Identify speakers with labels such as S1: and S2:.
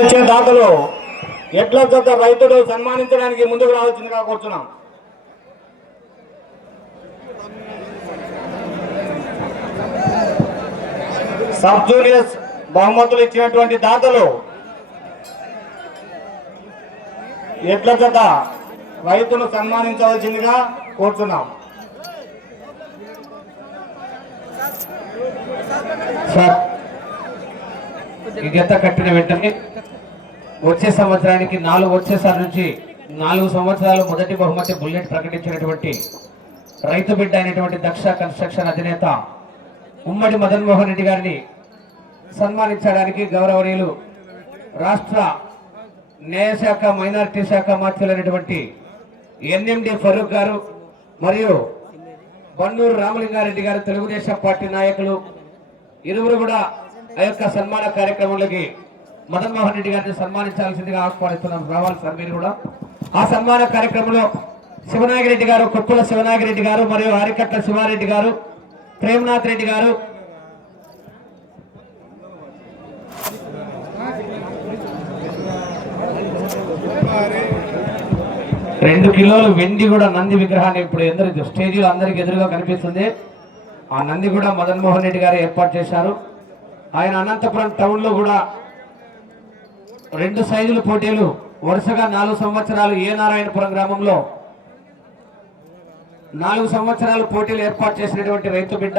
S1: వచ్చే దాతలు ఎట్ల జత రైతులు సన్మానించడానికి ముందుకు రావాల్సిందిగా కూర్చున్నాం. సబ్ జూనియర్స్ బహుమతులు ఇచ్చినటువంటి దాతలు ఎట్ల చేత రైతులు సన్మానించవలసిందిగా కోరుతున్నాం
S2: సార్ ఈ కట్టిన వెంటనే వచ్చే సంవత్సరానికి నాలుగు వచ్చేసారి నుంచి నాలుగు సంవత్సరాలు మొదటి బహుమతి బుల్లెట్ ప్రకటించినటువంటి రైతు బిడ్డ అయినటువంటి దక్ష కన్స్ట్రక్షన్ అధినేత ఉమ్మడి మదన్మోహన్ రెడ్డి గారిని సన్మానించడానికి గౌరవనీయులు రాష్ట్ర న్యాయశాఖ మైనారిటీ శాఖ మంత్రులైనటువంటి ఎన్ఎండి ఫరూక్ గారు మరియు బన్నూరు రామలింగారెడ్డి గారు తెలుగుదేశం పార్టీ నాయకులు. ఇరువురు కూడా ఆ యొక్క సన్మాన కార్యక్రమంలోకి మదన్ మోహన్ రెడ్డి గారిని సన్మానించాల్సిందిగా ఆహ్వానిస్తున్నాం. రావాలి సార్ మీరు కూడా. ఆ సన్మాన కార్యక్రమంలో శివనాగిరెడ్డి గారు కొప్పుల శివనాగిరెడ్డి గారు మరియు ఆరికట్ల శివారెడ్డి గారు ప్రేమనాథ్ రెడ్డి గారు. రెండు కిలోలు వెండి కూడా నంది విగ్రహాన్ని ఇప్పుడు ఎందరు స్టేజీలో అందరికి ఎదురుగా కనిపిస్తుంది. ఆ నంది కూడా మదన్మోహన్ రెడ్డి గారు ఏర్పాటు చేశారు. ఆయన అనంతపురం టౌన్లో కూడా రెండు సైజుల పోటీలు వరుసగా నాలుగు సంవత్సరాలు ఏ నారాయణపురం గ్రామంలో నాలుగు సంవత్సరాలు పోటీలు ఏర్పాటు చేసినటువంటి రైతు బిడ్డ